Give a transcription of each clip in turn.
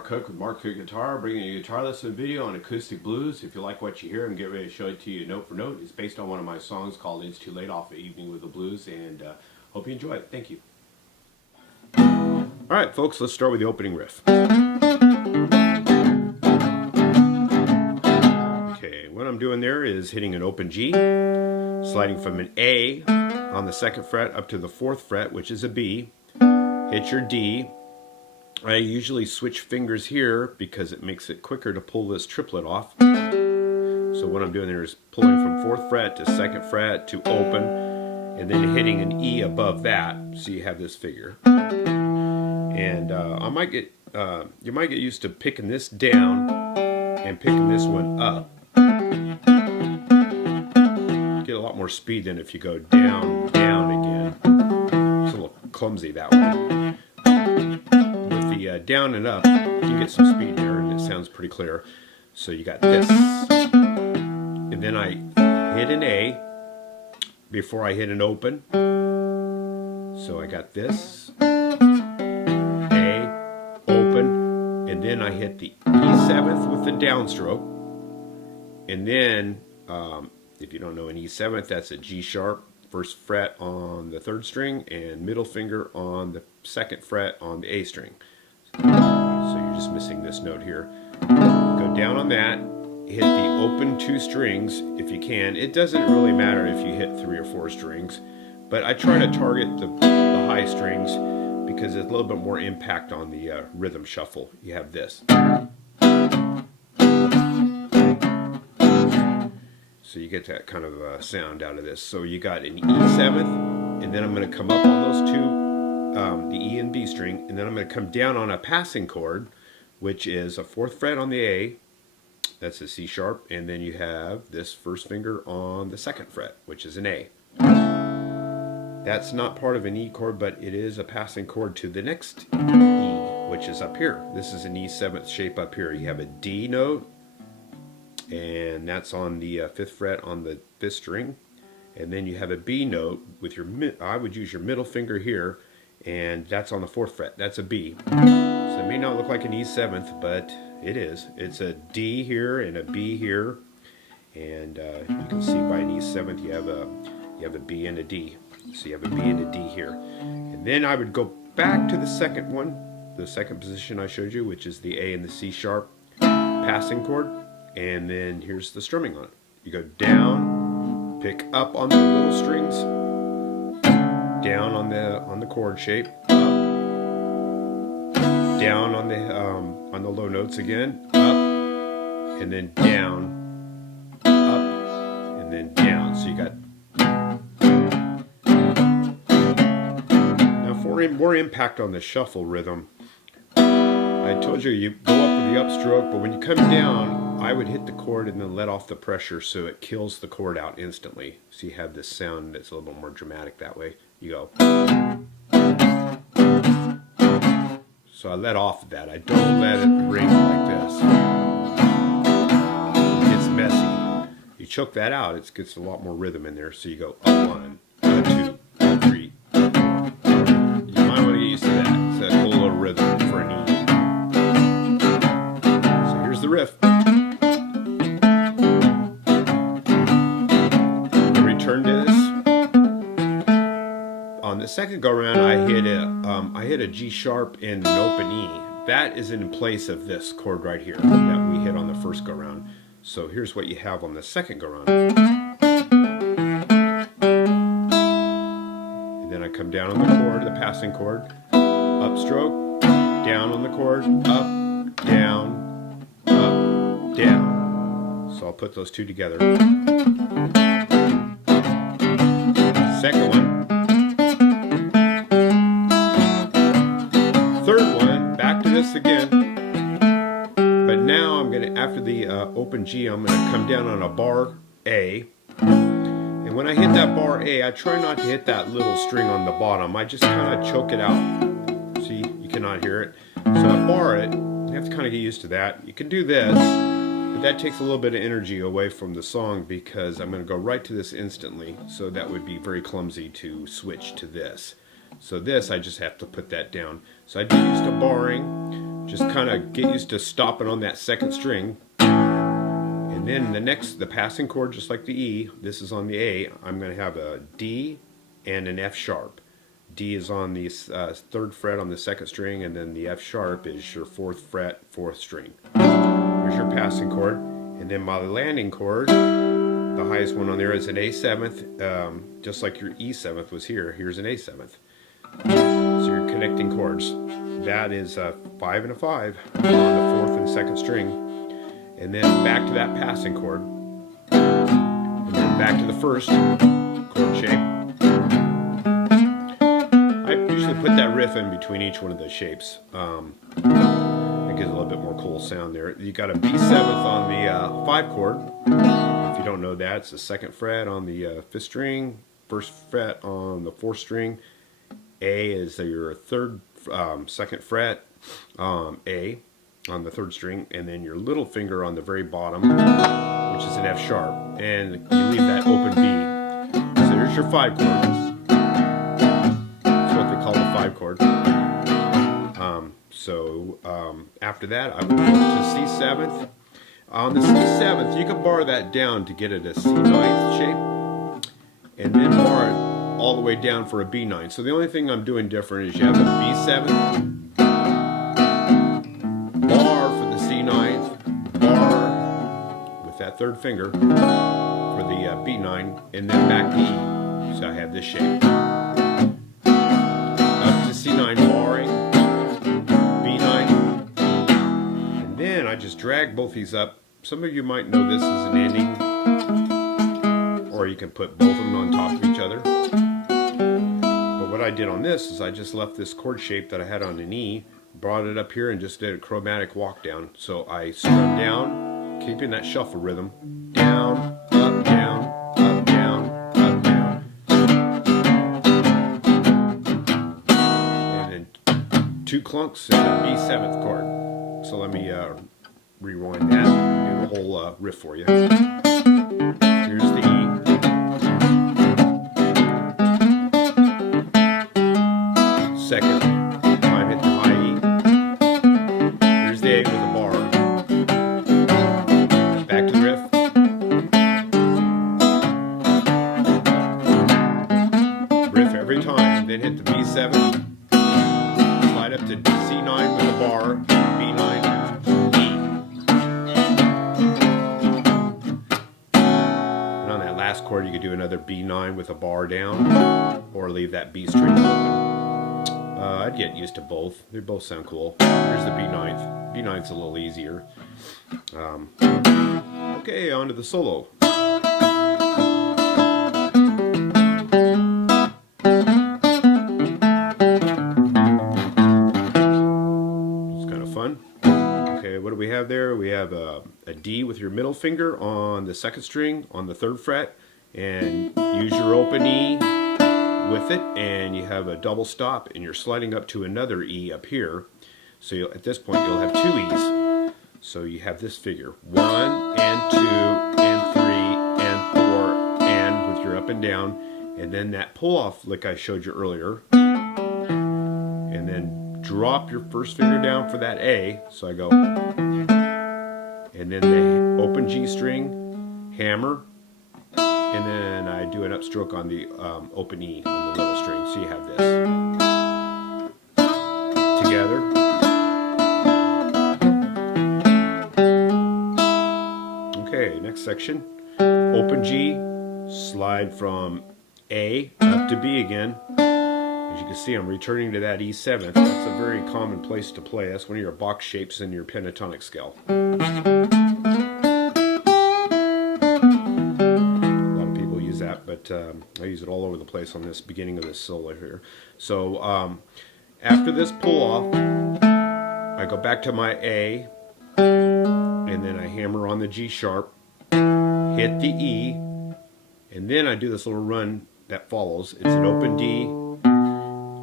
Mark Cook with Mark Cook Guitar, bringing you a guitar lesson video on acoustic blues. If you like what you hear, I'm getting ready to show it to you note for note. It's based on one of my songs called It's Too Late off of Evening with the Blues, and hope you enjoy it. Thank you. Alright folks, let's start with the opening riff. Okay, what I'm doing there is hitting an open G, sliding from an A on the 2nd fret up to the 4th fret, which is a B. Hit your D. I usually switch fingers here because it makes it quicker to pull this triplet off. So what I'm doing there is pulling from 4th fret to 2nd fret to open, and then hitting an E above that, so you have this figure. And you might get used to picking this down and picking this one up. Get a lot more speed than if you go down, down again. It's a little clumsy that way. Down and up, you get some speed there, and it sounds pretty clear. So you got this, and then I hit an A before I hit an open. So I got this, A, open, and then I hit the E7th with the downstroke. And then, if you don't know an E7th, that's a G sharp, 1st fret on the 3rd string, and middle finger on the 2nd fret on the A string. So you're just missing this note here. Go down on that, hit the open 2 strings if you can. It doesn't really matter if you hit 3 or 4 strings, but I try to target the high strings because there's a little bit more impact on the rhythm shuffle. You have this. So you get that kind of sound out of this. So you got an E7th, and then I'm going to come up on those 2. The E and B string, and then I'm going to come down on a passing chord, which is a 4th fret on the A, that's a C sharp, and then you have this 1st finger on the 2nd fret, which is an A. That's not part of an E chord, but it is a passing chord to the next E, which is up here. This is an E7th shape up here. You have a D note, and that's on the 5th fret on the 5th string, and then you have a B note with your, I would use your middle finger here, and that's on the 4th fret. That's a B. So it may not look like an E7th, but it is. It's a D here and a B here, and you can see by an E7th you have a B and a D. So you have a B and a D here, and then I would go back to the second one, the second position I showed you, which is the A and the C sharp passing chord, and then here's the strumming on it. You go down, pick up on the little strings, down on the chord shape, up, down on the low notes again, up, and then down, up, and then down. So you got now for more impact on the shuffle rhythm. I told you go up with the upstroke, but when you come down, I would hit the chord and then let off the pressure so it kills the chord out instantly. So you have this sound that's a little bit more dramatic that way. You go. So I let off of that. I don't let it ring like this. It gets messy. You choke that out, it gets a lot more rhythm in there. So you go a 1, a 2, a 3. You might want to get used to that. It's that cool little rhythm for an E. So here's the riff. Return to this. On the second go around, I hit a G sharp and an open E. That is in place of this chord right here that we hit on the first go round. So here's what you have on the second go round. And then I come down on the chord, the passing chord, upstroke, down on the chord, up, down, up, down. So I'll put those 2 together. Second one. This again, but now I'm going to, after the open G, I'm going to come down on a bar A, and when I hit that bar A, I try not to hit that little string on the bottom. I just kind of choke it out. See, you cannot hear it. So I bar it. You have to kind of get used to that. You can do this, but that takes a little bit of energy away from the song because I'm going to go right to this instantly, so that would be very clumsy to switch to this. So this, I just have to put that down. So I get used to barring, just kind of get used to stopping on that second string. And then the passing chord, just like the E, this is on the A, I'm going to have a D and an F sharp. D is on the 3rd fret on the 2nd string, and then the F sharp is your 4th fret, 4th string. Here's your passing chord. And then my landing chord, the highest one on there is an A7th, just like your E7th was here. Here's an A7th. So you're connecting chords. That is a 5 and a 5 on the 4th and 2nd string. And then back to that passing chord. And then back to the 1st chord shape. I usually put that riff in between each one of those shapes. It gives a little bit more cool sound there. You got a B7th on the 5 chord. If you don't know that, it's the 2nd fret on the 5th string, 1st fret on the 4th string. A is your 2nd fret, A on the 3rd string, and then your little finger on the very bottom, which is an F sharp, and you leave that open B. So there's your 5 chord. That's what they call the 5 chord. After that, I would go to C7th. On the C7th, you can bar that down to get it a C9th shape, and then bar it all the way down for a B9. So the only thing I'm doing different is you have a B7th, bar for the C9th, bar with that 3rd finger for the B9, and then back to E. So I have this shape. Up to C9 barring, B9, and then I just drag both these up. Some of you might know this as an ending, or you can put both of them on top of each other. What I did on this is I just left this chord shape that I had on an E, brought it up here, and just did a chromatic walk down. So I strum down, keeping that shuffle rhythm, down, up, down, up, down, up, down. And then 2 clunks and a B7th chord. So let me rewind that and do the whole riff for you. Here's the E. Second time hit the high E. Here's the A with a bar. Back to the riff. Riff every time, then hit the B7. Slide up to C9 with a bar, B9, E. And on that last chord, you could do another B9 with a bar down, or leave that B string open. I'd get used to both. They both sound cool. Here's the B9th. B9th's a little easier. Okay, on to the solo. It's kind of fun. Okay, what do we have there? We have a D with your middle finger on the 2nd string on the 3rd fret, and use your open E with it, and you have a double stop, and you're sliding up to another E up here. So at this point you'll have 2 E's. So you have this figure: 1 and 2 and 3 and 4, and with your up and down, and then that pull off lick I showed you earlier, and then drop your 1st finger down for that A. So I go, and then the open G string, hammer, and then I do an upstroke on the open E on the little string. So you have this together. Okay, next section. Open G, slide from A up to B again. As you can see, I'm returning to that E7th. That's a very common place to play. That's one of your box shapes in your pentatonic scale. But I use it all over the place on this beginning of this solo here. So after this pull off, I go back to my A, and then I hammer on the G sharp, hit the E, and then I do this little run that follows. It's an open D,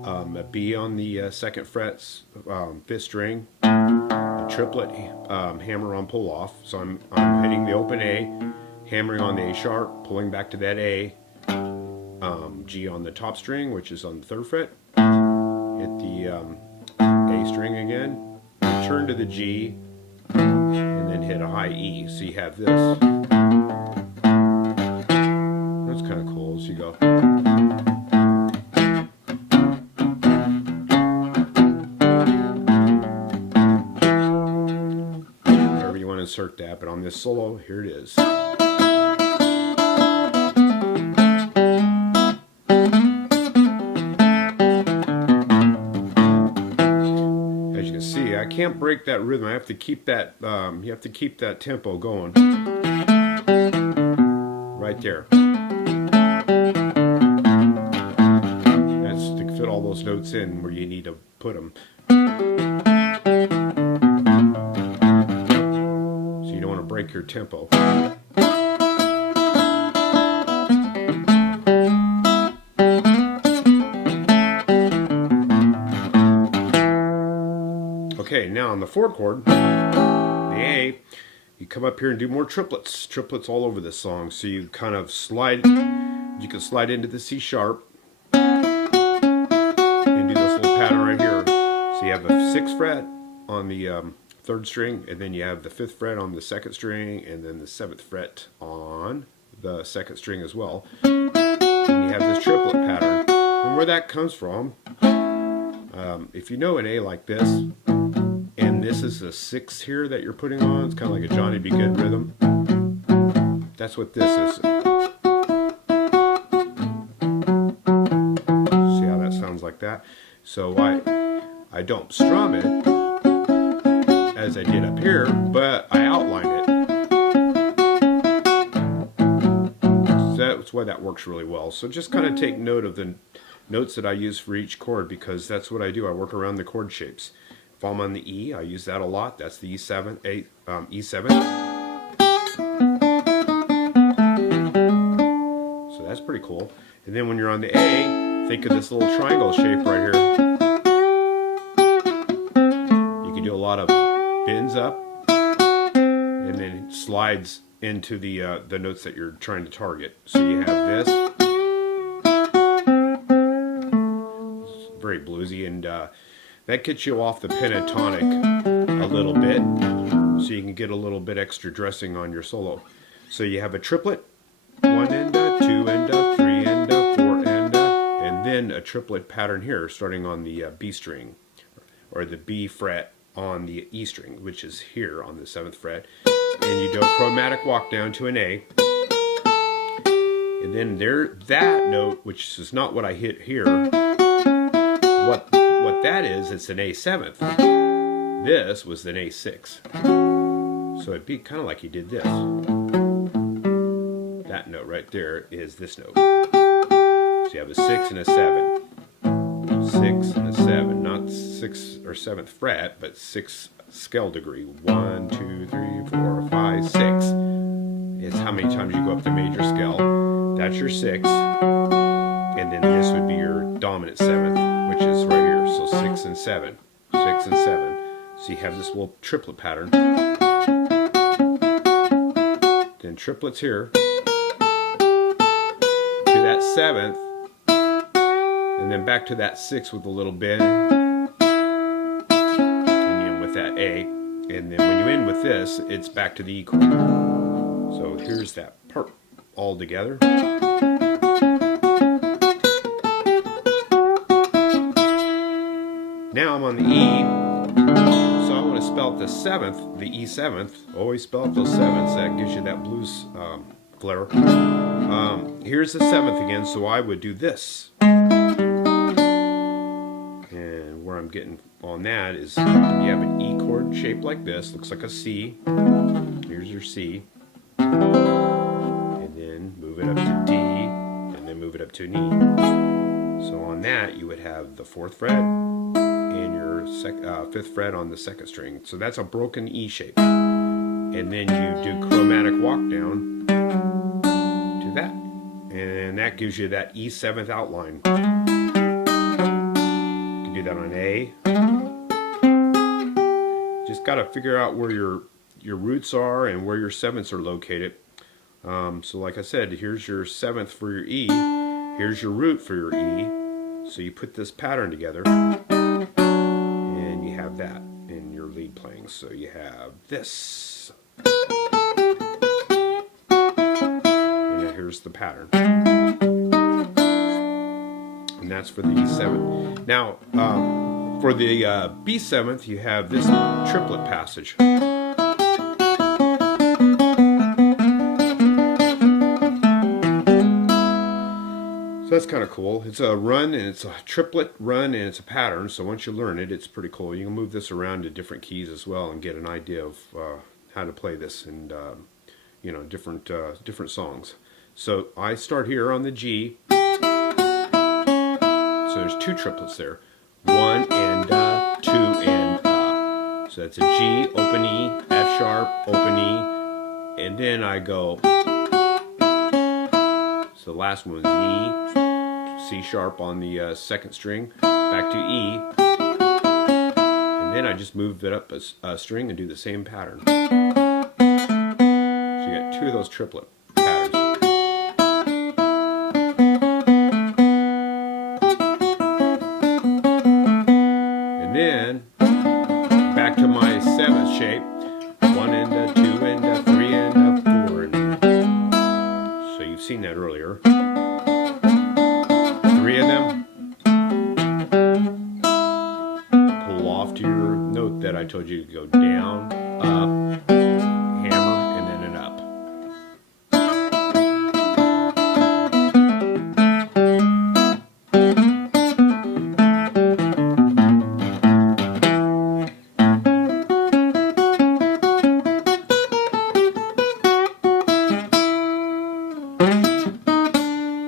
a B on the 2nd fret, 5th string, a triplet hammer on pull off. So I'm hitting the open A, hammering on the A sharp, pulling back to that A, G on the top string, which is on the 3rd fret, hit the A string again, turn to the G, and then hit a high E. So you have this. That's kind of cool. So you go. However you want to insert that, but on this solo, here it is. I can't break that rhythm. I have to keep that. You have to keep that tempo going. Right there. That's to fit all those notes in where you need to put them. So you don't want to break your tempo. Okay, now on the 4 chord, the A, you come up here and do more triplets. Triplets all over this song. So you kind of slide, you can slide into the C sharp and do this little pattern right here. So you have the 6th fret on the 3rd string, and then you have the 5th fret on the 2nd string, and then the 7th fret on the 2nd string as well. And you have this triplet pattern. And where that comes from, if you know an A like this, and this is a 6 here that you're putting on, it's kind of like a Johnny B. Good rhythm. That's what this is. See how that sounds like that? So I don't strum it as I did up here, but I outline it. So that's why that works really well. So just kind of take note of the notes that I use for each chord, because that's what I do. I work around the chord shapes. If I'm on the E, I use that a lot. That's the E7, E7. So that's pretty cool. And then when you're on the A, think of this little triangle shape right here. You can do a lot of bends up, and then it slides into the notes that you're trying to target. So you have this. It's very bluesy, and that gets you off the pentatonic a little bit, so you can get a little bit extra dressing on your solo. So you have a triplet, 1 and a 2 and a 3 and a 4 and then a triplet pattern here, starting on the B string, or the B fret on the E string, which is here on the 7th fret. And you do a chromatic walk down to an A. And then that note, which is not what I hit here, what that is, it's an A7th. This was an A6. So it'd be kind of like you did this. That note right there is this note. So you have a 6 and a 7. 6 and a 7, not 6th or 7th fret, but 6 scale degree. 1, 2, 3, 4, 5, 6. It's how many times you go up the major scale. That's your 6. And then this would be your dominant 7th, which is right here. So 6 and 7. 6 and 7. So you have this little triplet pattern. Then triplets here. To that 7th. And then back to that 6 with a little bend. And you end with that A. And then when you end with this, it's back to the E chord. So here's that part all together. Now I'm on the E, so I want to spell out the 7th, the E7th. Always spell out those 7ths. That gives you that blues flair. Here's the 7th again, so I would do this. And where I'm getting on that is you have an E chord shaped like this, looks like a C. Here's your C. And then move it up to D, and then move it up to an E. So on that, you would have the 4th fret and your 5th fret on the 2nd string. So that's a broken E shape. And then you do chromatic walk down to that. And that gives you that E7th outline. You can do that on A. Just got to figure out where your roots are and where your 7ths are located. So like I said, here's your 7th for your E. Here's your root for your E. So you put this pattern together, and you have that. And your lead playing. So you have this. And here's the pattern. And that's for the E7. Now, for the B7th, you have this triplet passage. So that's kind of cool. It's a run, and it's a triplet run, and it's a pattern. So once you learn it, it's pretty cool. You can move this around to different keys as well and get an idea of how to play this and you know, different songs. So I start here on the G. So there's two triplets there. 1 and 2 and So that's a G, open E, F sharp, open E, and then I go. So the last one was E, C sharp on the second string, back to E, and then I just move it up a string and do the same pattern. So you got two of those triplet patterns. And then back to my 7th shape, 1 and 2 and 3 and 4. And so you've seen that earlier. 3 of them. Pull off to your note that I told you to go down, up, hammer, and then an up.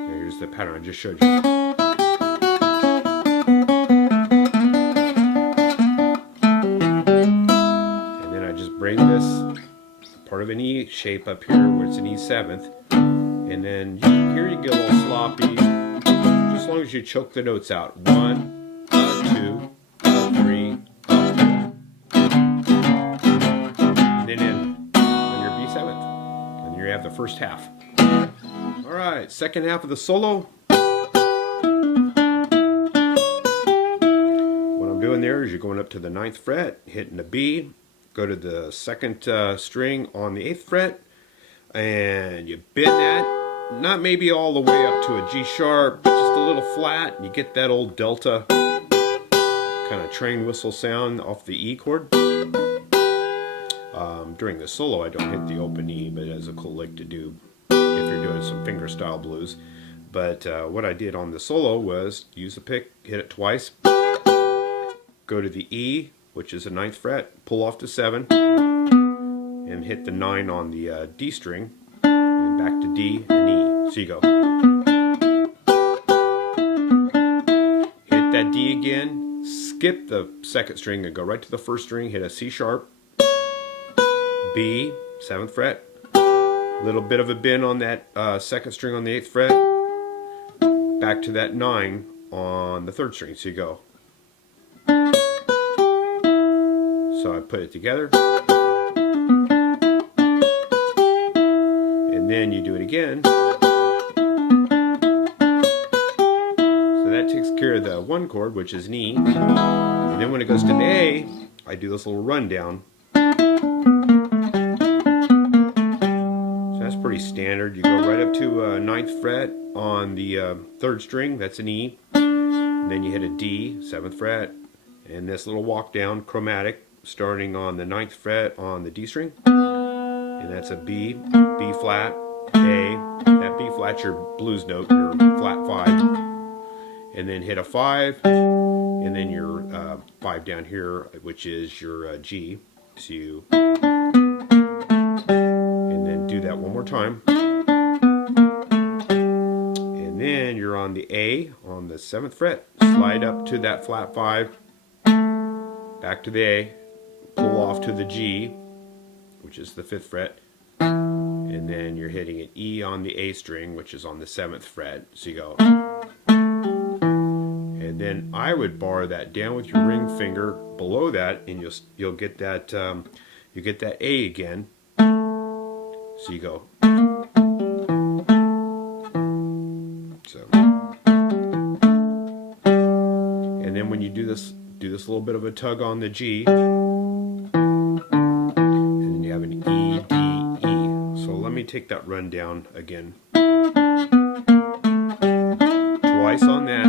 Here's the pattern I just showed you. Bring this part of an E shape up here where it's an E7th, and then here you get a little sloppy, just as long as you choke the notes out. 1, 2, 3, and then in on your B7th, and you have the first half. All right, second half of the solo. What I'm doing there is you're going up to the 9th fret, hitting the B. Go to the second string on the 8th fret, and you bend that, not maybe all the way up to a G sharp, but just a little flat. You get that old delta kind of train whistle sound off the E chord. During the solo, I don't hit the open E, but it's a cool lick to do if you're doing some fingerstyle blues. But what I did on the solo was use the pick, hit it twice, go to the E, which is the 9th fret, pull off to 7, and hit the 9 on the D string, and back to D and E. So you go. Hit that D again, skip the second string and go right to the first string, hit a C sharp, B, 7th fret, little bit of a bend on that second string on the 8th fret, back to that 9 on the 3rd string. So you go. So I put it together, and then you do it again. So that takes care of the 1 chord, which is an E. And then when it goes to the A, I do this little rundown. So that's pretty standard. You go right up to 9th fret on the 3rd string, that's an E. And then you hit a D, 7th fret, and this little walk down chromatic, starting on the 9th fret on the D string, and that's a B, B flat, A, that B flat's your blues note, your flat 5, and then hit a 5, and then your 5 down here, which is your G, so you, and then do that one more time, and then you're on the A on the 7th fret, slide up to that flat 5, back to the A, pull off to the G, which is the 5th fret, and then you're hitting an E on the A string, which is on the 7th fret. So you go, and then I would bar that down with your ring finger below that, and you'll get that you get that A again. So you go, so, and then when you do this little bit of a tug on the G. take that run down again. Twice on that.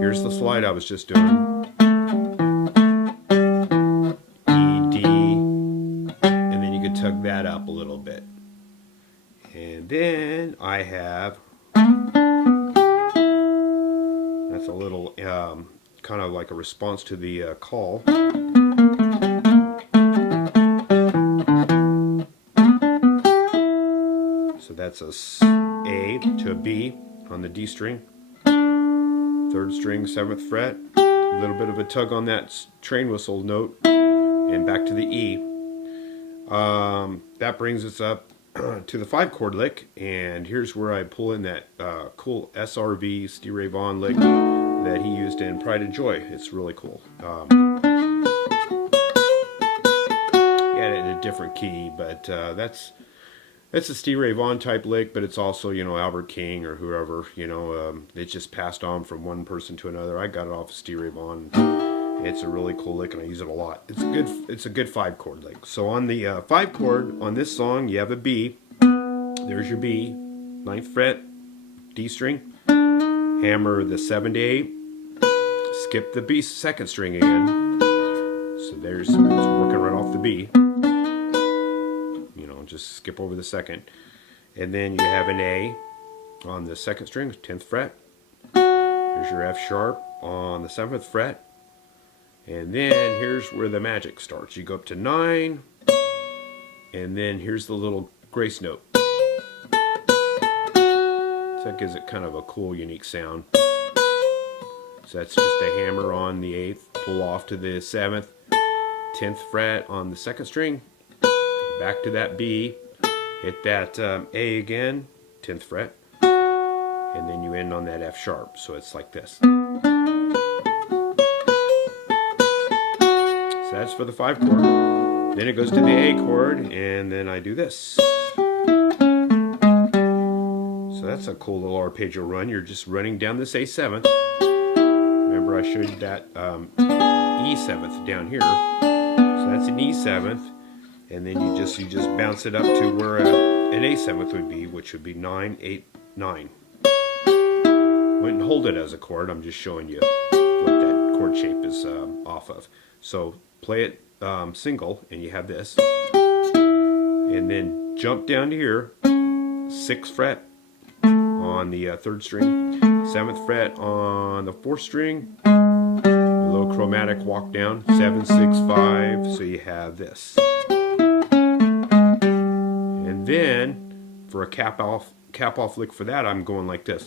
Here's the slide I was just doing. E, D, and then you can tug that up a little bit. And then I have, that's a little kind of like a response to the call. So that's a A to a B on the D string, 3rd string, 7th fret, a little bit of a tug on that train whistle note, and back to the E. That brings us up to the 5-chord lick, and here's where I pull in that cool SRV Stevie Ray Vaughan lick that he used in Pride and Joy. It's really cool. He had it in a different key, but that's a Stevie Ray Vaughan type lick, but it's also, you know, Albert King or whoever, you know, it's just passed on from one person to another. I got it off of Stevie Ray Vaughan. It's a really cool lick, and I use it a lot. It's a good 5-chord lick. So on the 5-chord on this song, you have a B. There's your B, 9th fret, D string, hammer the 7 to 8, skip the B 2nd string again. So there's it's working right off the B. You know, just skip over the 2nd, and then you have an A on the 2nd string, 10th fret. Here's your F sharp on the 7th fret. And then here's where the magic starts. You go up to 9, and then here's the little grace note. So that gives it kind of a cool, unique sound. So that's just a hammer on the 8th, pull off to the 7th, 10th fret on the 2nd string, back to that B, hit that A again, 10th fret, and then you end on that F sharp. So it's like this. That's for the 5-chord. Then it goes to the A chord, and then I do this. So that's a cool little arpeggio run. You're just running down this A7th. Remember I showed you that E7th down here. So that's an E7th, and then you just bounce it up to where an A7th would be, which would be 9, 8, 9. Wouldn't hold it as a chord. I'm just showing you what that chord shape is off of. So play it single, and you have this, and then jump down to here, 6th fret on the 3rd string, 7th fret on the 4th string, a little chromatic walk down, 7, 6, 5, so you have this. And then for a cap off lick for that, I'm going like this.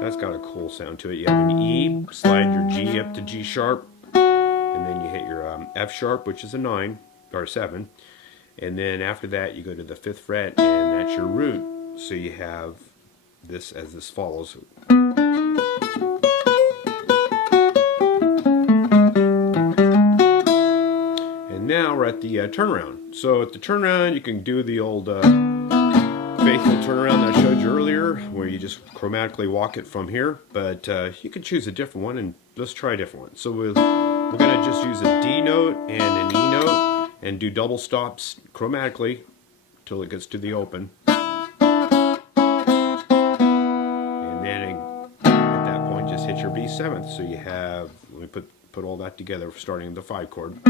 That's got a cool sound to it. You have an E, slide your G up to G sharp, and then you hit your F sharp, which is a 9 or 7, and then after that you go to the 5th fret, and that's your root. So you have this as this follows. And now we're at the turnaround. So at the turnaround, you can do the old faithful turnaround that I showed you earlier, where you just chromatically walk it from here, but you can choose a different one, and let's try a different one. So we're going to just use a D note and an E note and do double stops chromatically till it gets to the open, and then at that point just hit your B7th. So you have, let me put all that together, starting the 5-chord.